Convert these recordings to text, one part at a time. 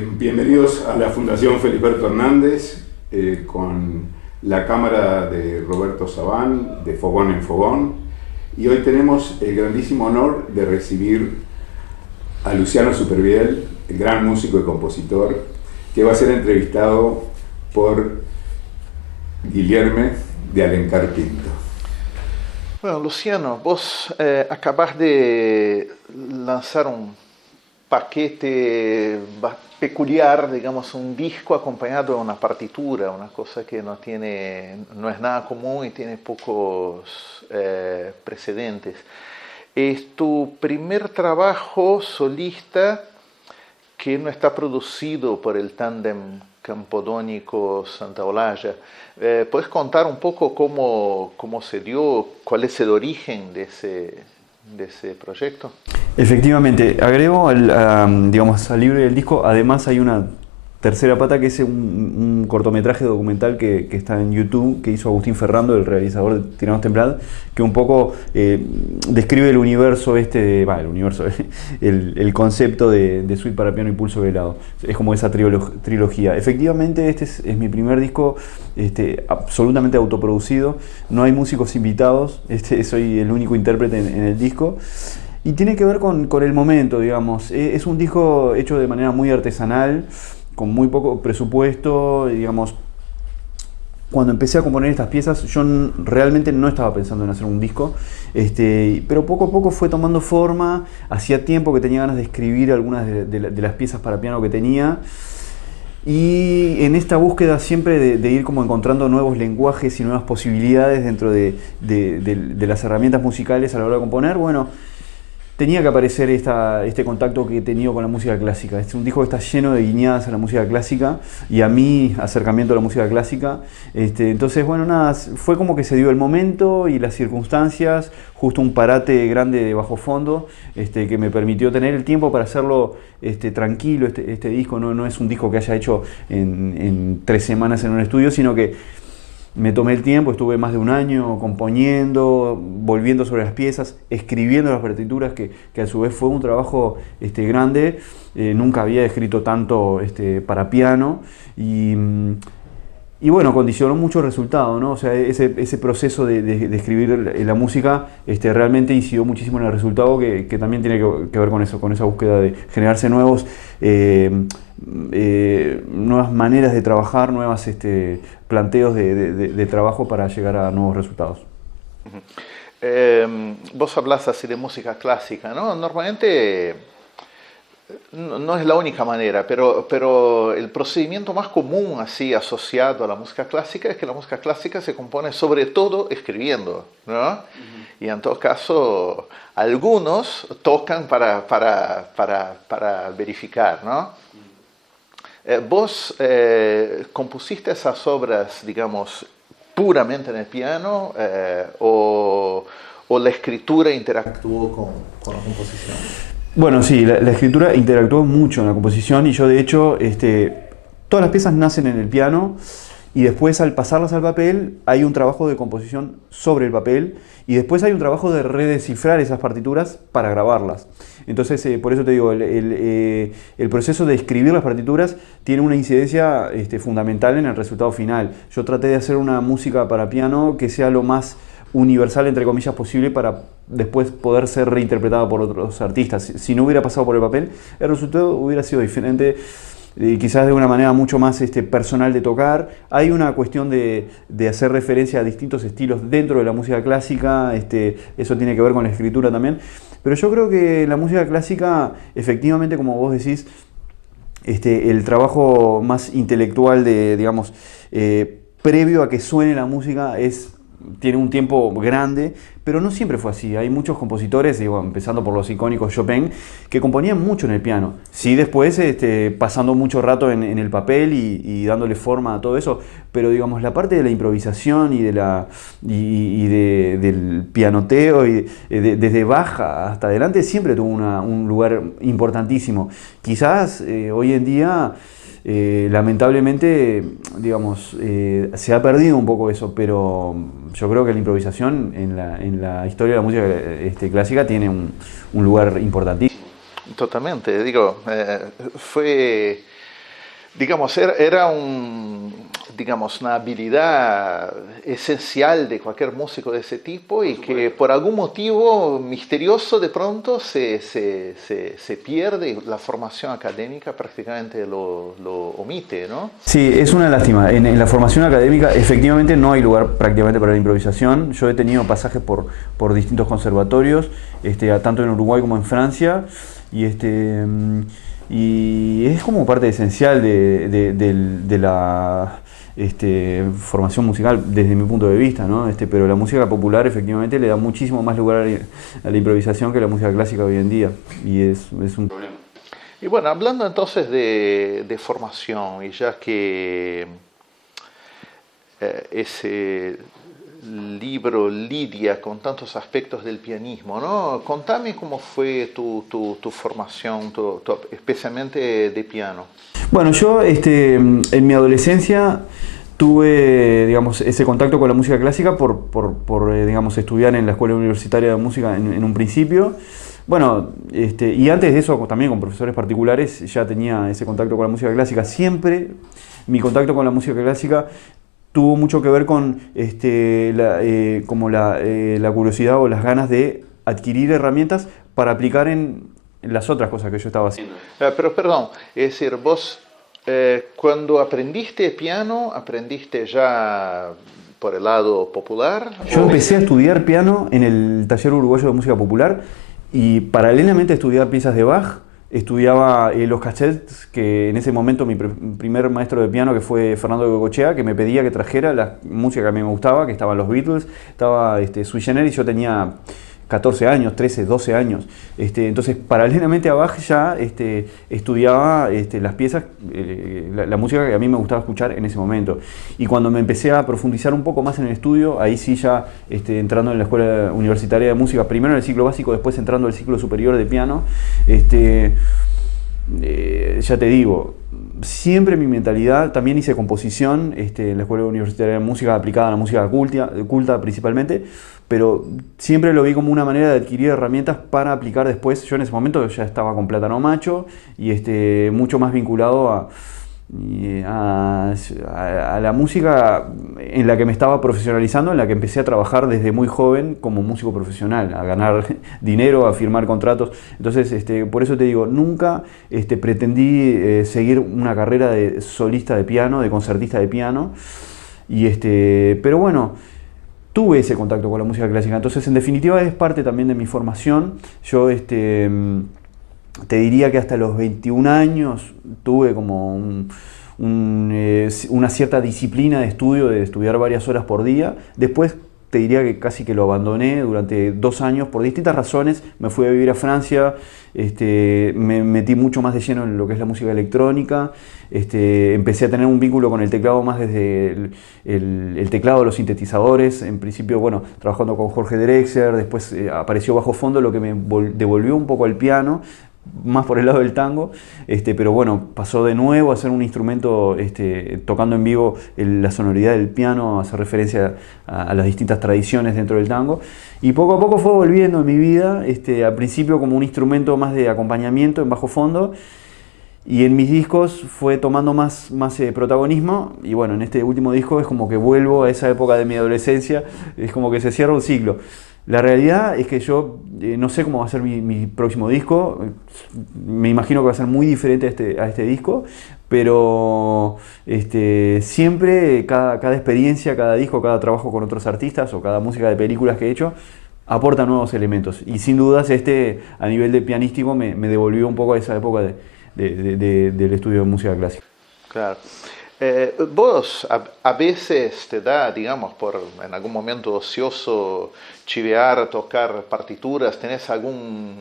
Bienvenidos a la Fundación Feliberto Hernández con la cámara de Roberto Sabán de Fogón en Fogón, y hoy tenemos el grandísimo honor de recibir a Luciano Supervielle, el gran músico y compositor, que va a ser entrevistado por Guilherme de Alencar Pinto. Bueno, Luciano, vos acabás de lanzar un paquete peculiar, digamos, un disco acompañado de una partitura, una cosa que no es nada común y tiene pocos precedentes. Es tu primer trabajo solista que no está producido por el tándem Campodónico-Santaolalla. ¿Puedes contar un poco cómo se dio, cuál es el origen de ese proyecto? Efectivamente, agrego al libro del disco, además hay una tercera pata que es un cortometraje documental que está en YouTube, que hizo Agustín Ferrando, el realizador de Tiranos Temblad, que un poco describe el universo el concepto de suite para piano y pulso velado. Es como esa trilogía. Efectivamente, este es mi primer disco absolutamente autoproducido, no hay músicos invitados, soy el único intérprete en el disco. Y tiene que ver con el momento, digamos. Es un disco hecho de manera muy artesanal, con muy poco presupuesto, digamos. Cuando empecé a componer estas piezas, yo realmente no estaba pensando en hacer un disco, pero poco a poco fue tomando forma. Hacía tiempo que tenía ganas de escribir algunas de las piezas para piano que tenía. Y en esta búsqueda siempre de ir como encontrando nuevos lenguajes y nuevas posibilidades dentro de las herramientas musicales a la hora de componer, bueno, tenía que aparecer este contacto que he tenido con la música clásica. Es un disco que está lleno de guiñadas a la música clásica y a mi acercamiento a la música clásica. Entonces, bueno, nada, fue como que se dio el momento y las circunstancias, justo un parate grande de bajo fondo, que me permitió tener el tiempo para hacerlo tranquilo. Este disco no es un disco que haya hecho en 3 semanas en un estudio, sino que me tomé el tiempo, estuve más de un año componiendo, volviendo sobre las piezas, escribiendo las partituras, que a su vez fue un trabajo grande. Nunca había escrito tanto para piano y bueno, condicionó mucho el resultado, ¿no? O sea, ese proceso de escribir la música realmente incidió muchísimo en el resultado, que también tiene que ver con eso, con esa búsqueda de generarse nuevas maneras de trabajar, nuevos planteos de trabajo para llegar a nuevos resultados. Vos hablas así de música clásica, ¿no? Normalmente no es la única manera, pero el procedimiento más común así asociado a la música clásica es que la música clásica se compone sobre todo escribiendo, ¿no? Uh-huh. Y en todo caso, algunos tocan para verificar, ¿no? ¿Vos compusiste esas obras, digamos, puramente en el piano o la escritura interactuó con la composición? Bueno, sí, la escritura interactuó mucho en la composición y yo de hecho, todas las piezas nacen en el piano y después al pasarlas al papel hay un trabajo de composición sobre el papel y después hay un trabajo de redescifrar esas partituras para grabarlas. Entonces, por eso te digo, el proceso de escribir las partituras tiene una incidencia fundamental en el resultado final. Yo traté de hacer una música para piano que sea lo más universal, entre comillas, posible para después poder ser reinterpretada por otros artistas. Si no hubiera pasado por el papel, el resultado hubiera sido diferente, quizás de una manera mucho más personal de tocar. Hay una cuestión de hacer referencia a distintos estilos dentro de la música clásica, eso tiene que ver con la escritura también, pero yo creo que la música clásica, efectivamente, como vos decís, el trabajo más intelectual digamos, previo a que suene la música tiene un tiempo grande, pero no siempre fue así. Hay muchos compositores, empezando por los icónicos Chopin, que componían mucho en el piano. Sí, después pasando mucho rato en el papel y dándole forma a todo eso, pero digamos la parte de la improvisación y del pianoteo desde Bach hasta adelante siempre tuvo un lugar importantísimo. Quizás hoy en día lamentablemente, digamos, se ha perdido un poco eso, pero yo creo que la improvisación en la historia de la música clásica tiene un lugar importantísimo. Totalmente, digo, fue digamos, era digamos, una habilidad esencial de cualquier músico de ese tipo y que por algún motivo misterioso de pronto se pierde y la formación académica prácticamente lo omite, ¿no? Sí, es una lástima. En la formación académica efectivamente no hay lugar prácticamente para la improvisación. Yo he tenido pasajes por distintos conservatorios, tanto en Uruguay como en Francia, y es como parte esencial de la formación musical desde mi punto de vista, ¿no? Pero la música popular efectivamente le da muchísimo más lugar a la improvisación que la música clásica hoy en día, y es un problema. Y bueno, hablando entonces de formación, y ya que ese libro lidia con tantos aspectos del pianismo, ¿no? Contame cómo fue tu formación, especialmente de piano. Bueno, yo en mi adolescencia tuve, digamos, ese contacto con la música clásica por digamos, estudiar en la Escuela Universitaria de Música en un principio. Bueno, y antes de eso también con profesores particulares ya tenía ese contacto con la música clásica. Siempre mi contacto con la música clásica tuvo mucho que ver con la curiosidad o las ganas de adquirir herramientas para aplicar en las otras cosas que yo estaba haciendo. Pero perdón, es decir, vos cuando aprendiste piano, ¿aprendiste ya por el lado popular? Yo empecé a estudiar piano en el Taller Uruguayo de Música Popular y paralelamente a estudiar piezas de Bach, estudiaba los cassettes que en ese momento mi primer maestro de piano, que fue Fernando de Goicoechea, que me pedía que trajera la música que a mí me gustaba, que estaban los Beatles, estaba Sui Generis, yo tenía 14 años, 13, 12 años. Entonces, paralelamente a Bach ya estudiaba las piezas, la música que a mí me gustaba escuchar en ese momento. Y cuando me empecé a profundizar un poco más en el estudio, ahí sí ya entrando en la Escuela Universitaria de Música, primero en el ciclo básico, después entrando al ciclo superior de piano, ya te digo, siempre mi mentalidad, también hice composición en la Escuela Universitaria de Música aplicada a la música culta principalmente, pero siempre lo vi como una manera de adquirir herramientas para aplicar después. Yo en ese momento ya estaba con Plátano Macho y mucho más vinculado a la música en la que me estaba profesionalizando, en la que empecé a trabajar desde muy joven como músico profesional, a ganar dinero, a firmar contratos. Entonces, por eso te digo, nunca pretendí seguir una carrera de solista de piano, de concertista de piano, pero bueno, tuve ese contacto con la música clásica. Entonces, en definitiva, es parte también de mi formación. Yo te diría que hasta los 21 años tuve como una cierta disciplina de estudio, de estudiar varias horas por día. Después te diría que casi que lo abandoné durante 2 años por distintas razones. Me fui a vivir a Francia, me metí mucho más de lleno en lo que es la música electrónica. Empecé a tener un vínculo con el teclado más desde el teclado de los sintetizadores. En principio, bueno, trabajando con Jorge Drexler, después apareció Bajo Fondo, lo que me devolvió un poco al piano, más por el lado del tango, pero bueno, pasó de nuevo a ser un instrumento tocando en vivo la sonoridad del piano, hace referencia a las distintas tradiciones dentro del tango, y poco a poco fue volviendo en mi vida, al principio como un instrumento más de acompañamiento en bajo fondo, y en mis discos fue tomando más protagonismo, y bueno, en este último disco es como que vuelvo a esa época de mi adolescencia, es como que se cierra un ciclo. La realidad es que yo no sé cómo va a ser mi próximo disco, me imagino que va a ser muy diferente a este disco, pero siempre cada experiencia, cada disco, cada trabajo con otros artistas o cada música de películas que he hecho aporta nuevos elementos, y sin dudas a nivel de pianístico me devolvió un poco a esa época del estudio de música clásica. Claro. Vos a veces te da, digamos, en algún momento ocioso, chivear, tocar partituras. ¿Tenés algún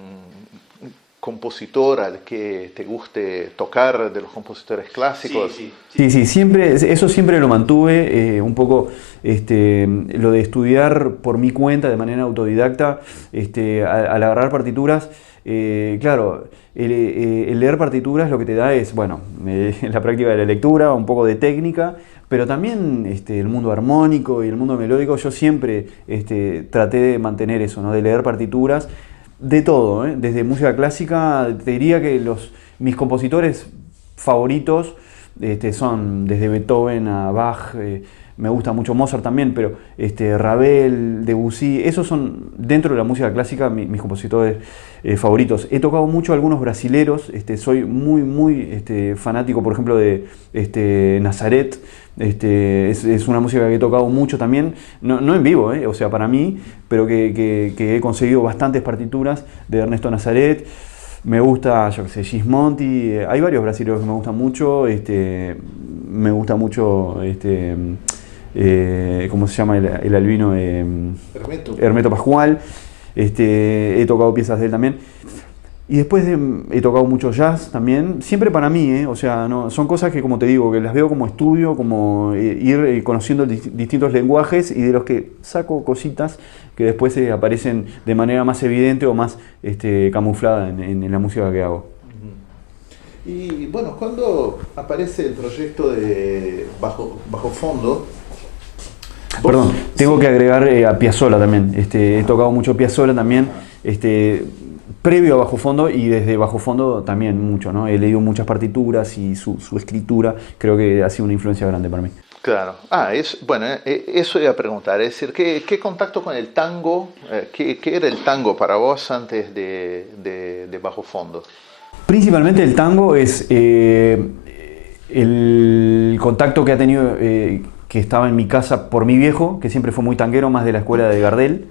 compositor al que te guste tocar de los compositores clásicos? Sí, siempre, eso siempre lo mantuve, un poco lo de estudiar por mi cuenta de manera autodidacta, al agarrar partituras, claro. El leer partituras lo que te da es, bueno, la práctica de la lectura, un poco de técnica, pero también el mundo armónico y el mundo melódico. Yo siempre traté de mantener eso, ¿no? De leer partituras de todo, desde música clásica. Te diría que mis compositores favoritos son desde Beethoven a Bach, me gusta mucho Mozart también, pero Ravel, Debussy, esos son dentro de la música clásica mis compositores favoritos. He tocado mucho algunos brasileros, soy muy fanático, por ejemplo, de Nazareth. Es una música que he tocado mucho también, no en vivo, o sea, para mí, pero que he conseguido bastantes partituras de Ernesto Nazareth. Me gusta, yo qué sé, Gismonti, hay varios brasileños que me gustan mucho, me gusta mucho, ¿cómo se llama el albino? Hermeto Pascual, he tocado piezas de él también. Y después he tocado mucho jazz también, siempre para mí, o sea, no, son cosas que, como te digo, que las veo como estudio, como ir conociendo distintos lenguajes y de los que saco cositas que después aparecen de manera más evidente o más camuflada en la música que hago. Y bueno, cuando aparece el proyecto de Bajo Fondo... Perdón, tengo que agregar a Piazzolla también, he tocado mucho Piazzolla también, previo a Bajo Fondo y desde Bajo Fondo también mucho, ¿no? He leído muchas partituras y su escritura creo que ha sido una influencia grande para mí. Claro. Eso iba a preguntar, es decir, ¿qué contacto con el tango, qué era el tango para vos antes de Bajo Fondo? Principalmente el tango es el contacto que ha tenido, que estaba en mi casa por mi viejo, que siempre fue muy tanguero, más de la escuela de Gardel.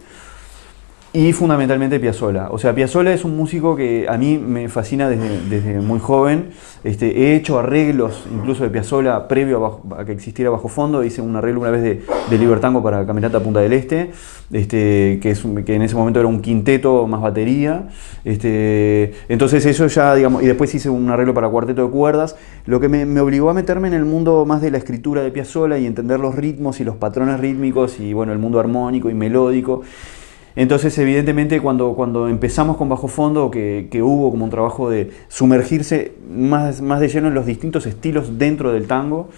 Y fundamentalmente Piazzolla. O sea, Piazzolla es un músico que a mí me fascina desde muy joven. He hecho arreglos incluso de Piazzolla previo a que existiera Bajo Fondo. Hice un arreglo una vez de Libertango para Camerata Punta del Este, que en ese momento era un quinteto más batería. Entonces eso ya, digamos, y después hice un arreglo para cuarteto de cuerdas, lo que me obligó a meterme en el mundo más de la escritura de Piazzolla y entender los ritmos y los patrones rítmicos y bueno, el mundo armónico y melódico. Entonces, evidentemente, cuando empezamos con Bajo Fondo, que hubo como un trabajo de sumergirse más de lleno en los distintos estilos dentro del tango,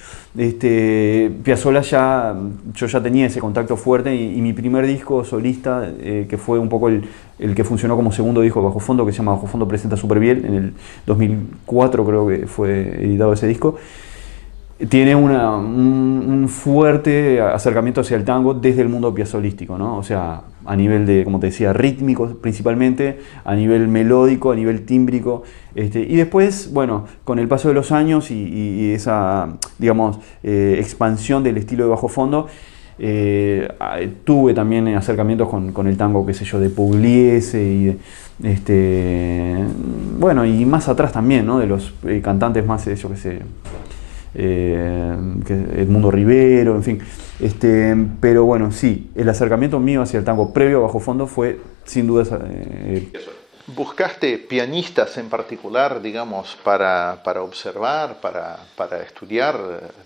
Piazzolla yo ya tenía ese contacto fuerte y mi primer disco solista, que fue un poco el que funcionó como segundo disco de Bajo Fondo, que se llama Bajo Fondo Presenta Superbiel, en el 2004 creo que fue editado ese disco, tiene un fuerte acercamiento hacia el tango desde el mundo piazzolístico, ¿no? O sea, a nivel de, como te decía, rítmico principalmente, a nivel melódico, a nivel tímbrico, y después, bueno, con el paso de los años y esa, digamos, expansión del estilo de Bajo Fondo, tuve también acercamientos con el tango, qué sé yo, de Pugliese y bueno, y más atrás también, ¿no? De los cantantes más, yo qué sé, Edmundo Rivero, en fin. Pero bueno, sí, el acercamiento mío hacia el tango previo a Bajo Fondo fue sin duda ¿Buscaste pianistas en particular, digamos, para observar, para estudiar,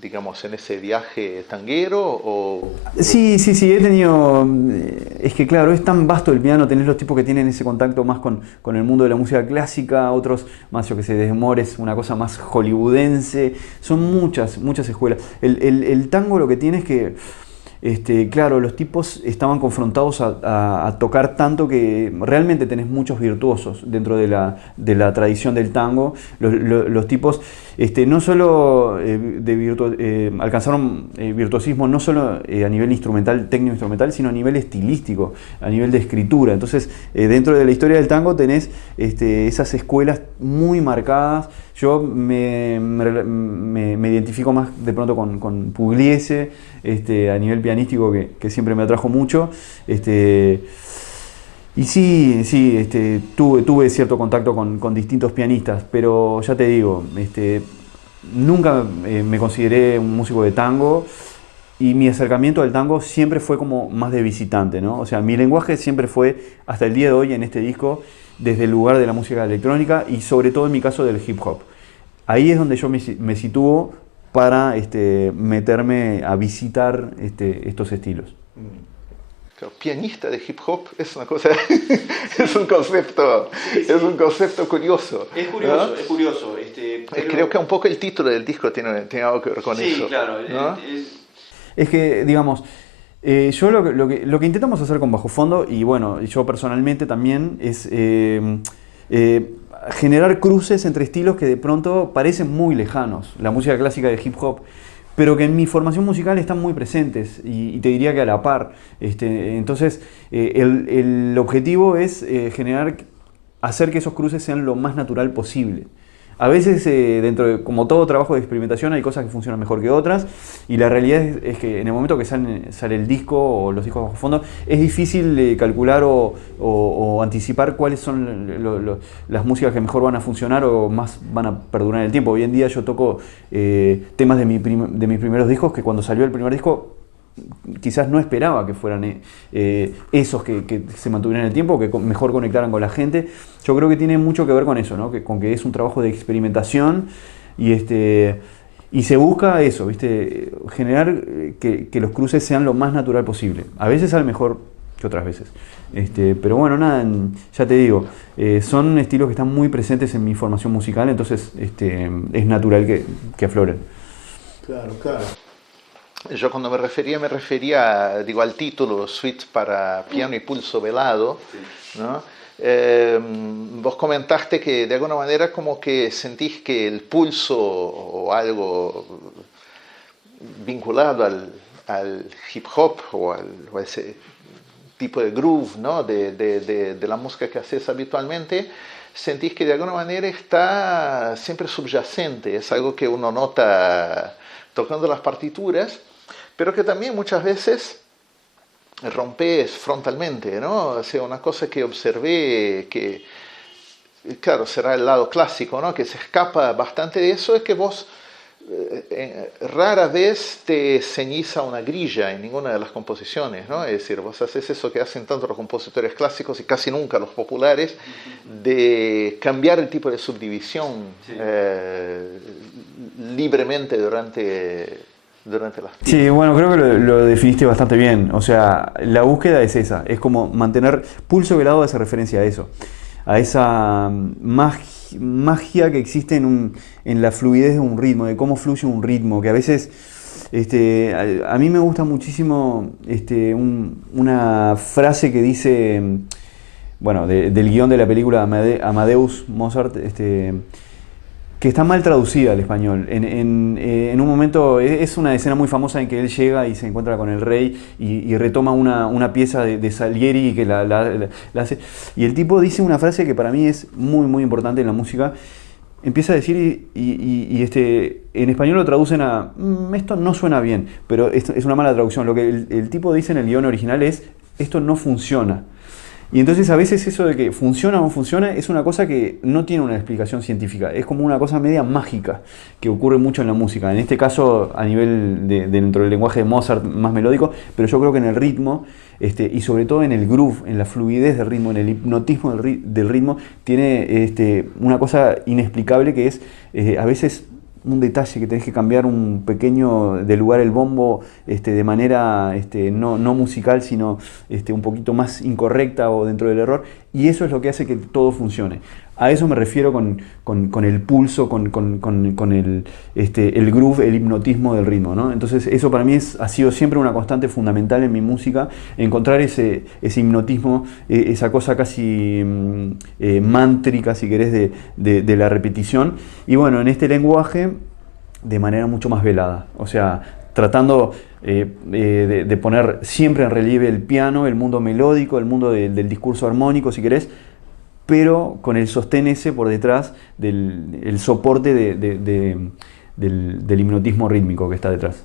digamos, en ese viaje tanguero? O... Sí, he tenido... Es que claro, es tan vasto el piano, tenés los tipos que tienen ese contacto más con el mundo de la música clásica, otros más, yo que sé, de Mores, una cosa más hollywoodense, son muchas escuelas. El tango lo que tiene es que... claro, los tipos estaban confrontados a tocar tanto que realmente tenés muchos virtuosos dentro de la tradición del tango. Los tipos no solo alcanzaron virtuosismo no solo a nivel instrumental, técnico-instrumental, sino a nivel estilístico, a nivel de escritura. Entonces, dentro de la historia del tango tenés esas escuelas muy marcadas. Yo me identifico más de pronto con Pugliese, a nivel pianístico, que siempre me atrajo mucho. Y sí, tuve cierto contacto con distintos pianistas, pero ya te digo, nunca me consideré un músico de tango y mi acercamiento al tango siempre fue como más de visitante, ¿no? O sea, mi lenguaje siempre fue, hasta el día de hoy en este disco, desde el lugar de la música electrónica y sobre todo en mi caso del hip hop. Ahí es donde yo me sitúo para meterme a visitar estos estilos. Claro, pianista de hip hop es una cosa, es un concepto curioso. Es curioso, ¿no? es curioso. Pero... Creo que un poco el título del disco tiene algo que ver con eso. Sí, claro. ¿No? Es que, digamos, yo lo que intentamos hacer con Bajo Fondo, y bueno, yo personalmente también, es generar cruces entre estilos que de pronto parecen muy lejanos, la música clásica de hip hop, pero que en mi formación musical están muy presentes y te diría que a la par. Entonces, el objetivo es hacer que esos cruces sean lo más natural posible. A veces, dentro de, como todo trabajo de experimentación, hay cosas que funcionan mejor que otras, y la realidad es que en el momento que sale el disco o los discos bajo fondo, es difícil calcular o anticipar cuáles son las músicas que mejor van a funcionar o más van a perdurar en el tiempo. Hoy en día yo toco temas de mis primeros discos que cuando salió el primer disco quizás no esperaba que fueran esos que se mantuvieran en el tiempo, que mejor conectaran con la gente. Yo creo que tiene mucho que ver con eso, ¿no? Con que es un trabajo de experimentación y se busca eso, ¿viste? Generar que los cruces sean lo más natural posible. A veces sale mejor que otras veces. Pero bueno, nada, ya te digo, son estilos que están muy presentes en mi formación musical, entonces es natural que afloren. Claro, claro. Yo cuando me refería, digo, al título, Suite para piano y pulso velado, sí, ¿no? Vos comentaste que de alguna manera como que sentís que el pulso o algo vinculado al hip hop o a ese tipo de groove, ¿no? de la música que haces habitualmente, sentís que de alguna manera está siempre subyacente, es algo que uno nota tocando las partituras, pero que también muchas veces rompes frontalmente, ¿no? O sea, una cosa que observé, que claro, será el lado clásico, ¿no? Que se escapa bastante de eso, es que vos rara vez te ceñís a una grilla en ninguna de las composiciones, ¿no? Es decir, vos haces eso que hacen tanto los compositores clásicos y casi nunca los populares, de cambiar el tipo de subdivisión, sí, libremente durante las piezas. Sí, bueno, creo que lo definiste bastante bien. O sea, la búsqueda es esa, es como mantener Pulso Velado hace referencia a eso, a esa magia que existe en la fluidez de un ritmo, de cómo fluye un ritmo, que a veces a mí me gusta muchísimo una frase que dice, bueno, del guión de la película Amadeus Mozart, que está mal traducida al español. En un momento, es una escena muy famosa en que él llega y se encuentra con el rey y retoma una pieza de Salieri y que la hace. Y el tipo dice una frase que para mí es muy, muy importante en la música. Empieza a decir, en español lo traducen a, esto no suena bien, pero es una mala traducción. Lo que el tipo dice en el guión original es, esto no funciona. Y entonces a veces eso de que funciona o no funciona es una cosa que no tiene una explicación científica, es como una cosa media mágica que ocurre mucho en la música, en este caso a nivel dentro del lenguaje de Mozart más melódico, pero yo creo que en el ritmo y sobre todo en el groove, en la fluidez del ritmo, en el hipnotismo del ritmo, tiene una cosa inexplicable que es a veces un detalle que tenés que cambiar un pequeño de lugar el bombo de manera no musical, sino un poquito más incorrecta o dentro del error, y eso es lo que hace que todo funcione. A eso me refiero con el pulso, con el groove, el hipnotismo del ritmo, ¿no? Entonces eso para mí ha sido siempre una constante fundamental en mi música, encontrar ese hipnotismo, esa cosa casi mántrica, si querés, de la repetición. Y bueno, en este lenguaje, de manera mucho más velada, o sea, tratando de poner siempre en relieve el piano, el mundo melódico, el mundo del discurso armónico, si querés, pero con el sostén ese por detrás del soporte del hipnotismo rítmico que está detrás.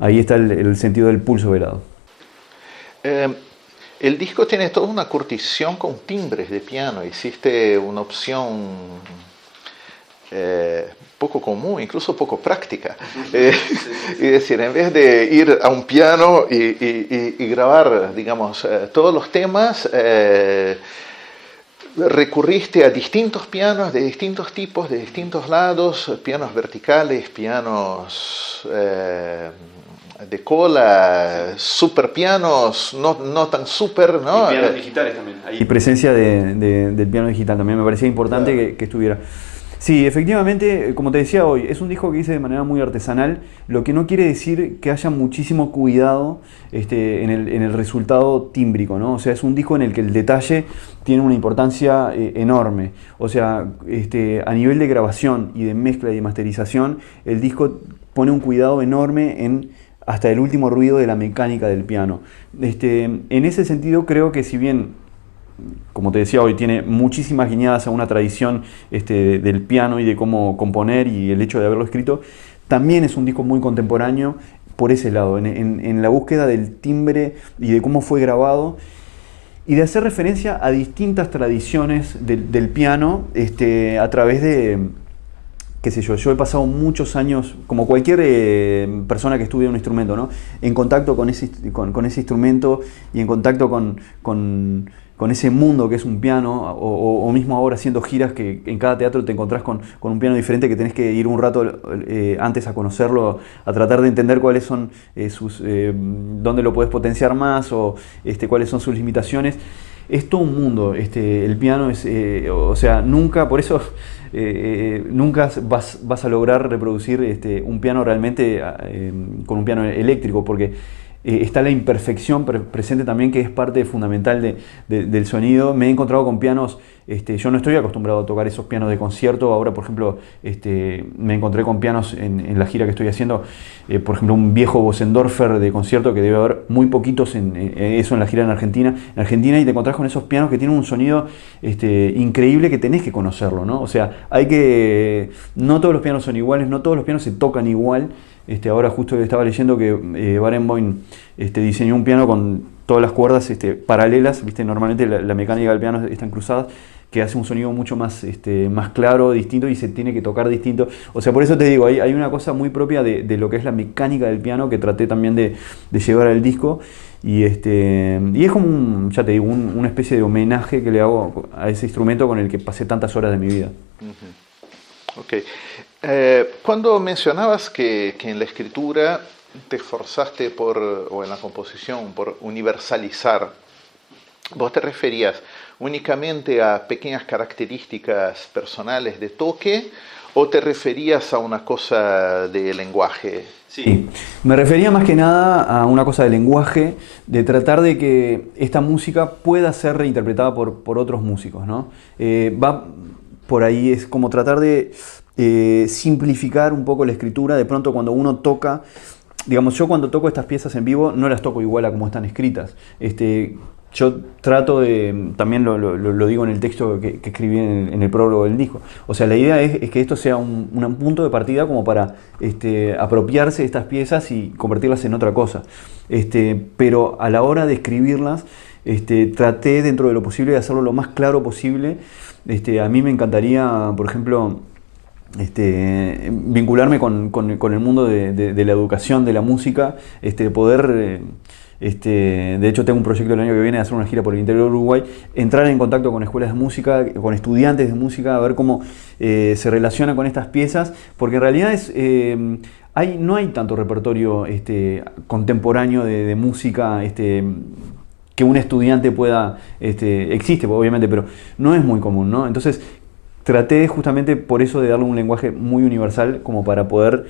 Ahí está el sentido del pulso velado. El disco tiene toda una curtición con timbres de piano. Hiciste una opción poco común, incluso poco práctica. Es decir, en vez de ir a un piano y grabar, digamos, todos los temas, recurriste a distintos pianos de distintos tipos, de distintos lados, pianos verticales, pianos de cola, super pianos, no tan super, ¿no? Y pianos digitales también. Y presencia del piano digital también me parecía importante, claro, que estuviera. Sí, efectivamente, como te decía hoy, es un disco que hice de manera muy artesanal, lo que no quiere decir que haya muchísimo cuidado en el resultado tímbrico, ¿no? O sea, es un disco en el que el detalle tiene una importancia enorme. O sea, a nivel de grabación y de mezcla y de masterización, el disco pone un cuidado enorme en hasta el último ruido de la mecánica del piano. En ese sentido, creo que si bien como te decía hoy, tiene muchísimas guiñadas a una tradición del piano y de cómo componer y el hecho de haberlo escrito, también es un disco muy contemporáneo por ese lado, en la búsqueda del timbre y de cómo fue grabado y de hacer referencia a distintas tradiciones del piano a través de, qué sé yo he pasado muchos años, como cualquier persona que estudia un instrumento, ¿no? En contacto con ese instrumento y en contacto con ese mundo que es un piano, o mismo ahora haciendo giras que en cada teatro te encontrás con un piano diferente que tenés que ir un rato antes a conocerlo, a tratar de entender cuáles son dónde lo puedes potenciar más o cuáles son sus limitaciones. Es todo un mundo, el piano es, o sea, nunca, por eso nunca vas a lograr reproducir un piano realmente con un piano eléctrico, porque está la imperfección presente también, que es parte fundamental del sonido. Me he encontrado con pianos, yo no estoy acostumbrado a tocar esos pianos de concierto. Ahora, por ejemplo, me encontré con pianos en la gira que estoy haciendo, por ejemplo, un viejo Bosendorfer de concierto, que debe haber muy poquitos eso en la gira en Argentina, y te encontrás con esos pianos que tienen un sonido increíble, que tenés que conocerlo, ¿no? O sea, no todos los pianos son iguales, no todos los pianos se tocan igual. Ahora justo estaba leyendo que Barenboim diseñó un piano con todas las cuerdas paralelas, ¿viste? Normalmente la mecánica del piano están cruzadas, que hace un sonido mucho más claro, distinto, y se tiene que tocar distinto. O sea, por eso te digo, hay una cosa muy propia de lo que es la mecánica del piano, que traté también de llevar al disco, y es como, ya te digo, una especie de homenaje que le hago a ese instrumento con el que pasé tantas horas de mi vida. Ok. Cuando mencionabas que en la escritura te esforzaste o en la composición, por universalizar, ¿vos te referías únicamente a pequeñas características personales de toque o te referías a una cosa de lenguaje? Sí, me refería más que nada a una cosa de lenguaje, de tratar de que esta música pueda ser reinterpretada por otros músicos, ¿no? Va por ahí, es como tratar de simplificar un poco la escritura. De pronto, cuando uno toca, digamos, yo cuando toco estas piezas en vivo no las toco igual a como están escritas. Yo trato de, también lo digo en el texto que escribí en el prólogo del disco, o sea, la idea es que esto sea un punto de partida como para apropiarse de estas piezas y convertirlas en otra cosa. Pero a la hora de escribirlas, traté dentro de lo posible de hacerlo lo más claro posible. A mí me encantaría, por ejemplo, vincularme con el mundo de la educación, de la música, poder... de hecho, tengo un proyecto el año que viene de hacer una gira por el interior de Uruguay, entrar en contacto con escuelas de música, con estudiantes de música, a ver cómo se relaciona con estas piezas, porque en realidad no hay tanto repertorio contemporáneo de música que un estudiante pueda, existe obviamente, pero no es muy común, ¿no? Entonces, traté justamente por eso de darle un lenguaje muy universal, como para poder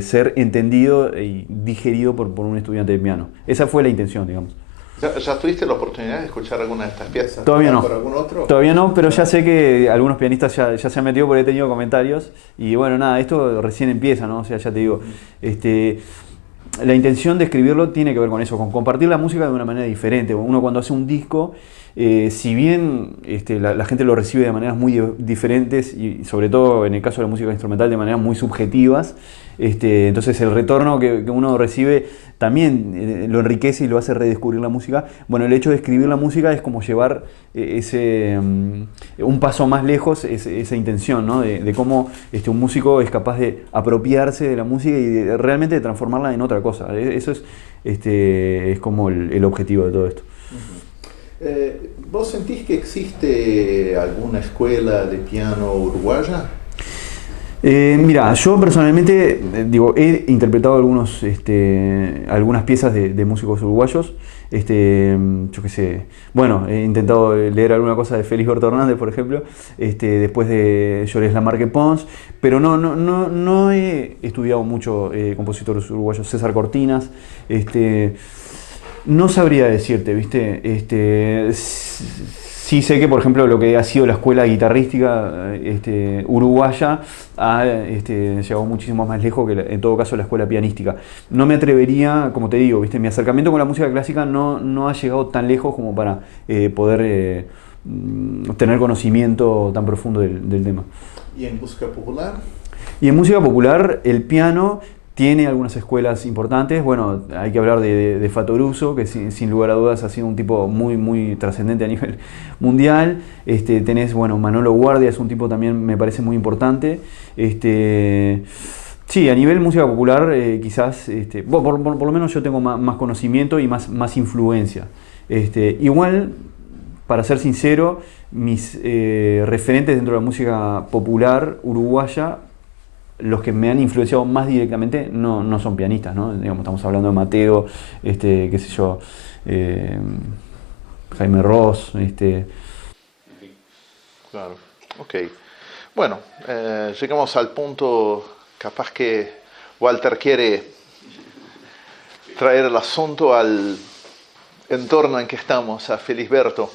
ser entendido y digerido por un estudiante de piano. Esa fue la intención, digamos. ¿Ya tuviste la oportunidad de escuchar alguna de estas piezas? Todavía no. ¿Por algún otro? Todavía no, pero ya sé que algunos pianistas ya se han metido, porque he tenido comentarios. Y bueno, nada, esto recién empieza, ¿no? O sea, ya te digo, la intención de escribirlo tiene que ver con eso, con compartir la música de una manera diferente. Uno, cuando hace un disco, si bien la gente lo recibe de maneras muy diferentes, y sobre todo en el caso de la música instrumental de maneras muy subjetivas, entonces el retorno que uno recibe también lo enriquece y lo hace redescubrir la música. Bueno, el hecho de escribir la música es como llevar un paso más lejos esa intención, ¿no? de cómo un músico es capaz de apropiarse de la música y realmente de transformarla en otra cosa. Eso es como el objetivo de todo esto. ¿Vos sentís que existe alguna escuela de piano uruguaya? Mira, yo personalmente he interpretado algunas piezas de músicos uruguayos. yo qué sé, bueno, he intentado leer alguna cosa de Felisberto Hernández, por ejemplo, después de Llores Lamarque Pons, pero no he estudiado mucho compositores uruguayos. César Cortinas, no sabría decirte, ¿viste? Sí sé que, por ejemplo, lo que ha sido la escuela guitarrística uruguaya ha llegado muchísimo más lejos que, en todo caso, la escuela pianística. No me atrevería, como te digo, ¿viste? Mi acercamiento con la música clásica no ha llegado tan lejos como para poder tener conocimiento tan profundo del tema. ¿Y en música popular? Y en música popular, el piano tiene algunas escuelas importantes. Bueno, hay que hablar de Fattoruso, que sin lugar a dudas ha sido un tipo muy trascendente a nivel mundial. Tenés, bueno, Manolo Guardia, es un tipo también, me parece, muy importante. Sí, a nivel música popular, quizás, por lo menos yo tengo más conocimiento y más influencia. Igual, para ser sincero, mis referentes dentro de la música popular uruguaya, los que me han influenciado más directamente no son pianistas, ¿no? Digamos, estamos hablando de Mateo, qué sé yo, Jaime Ross, Claro, ok. Bueno, llegamos al punto, capaz que Walter quiere traer el asunto al entorno en que estamos, a Felisberto.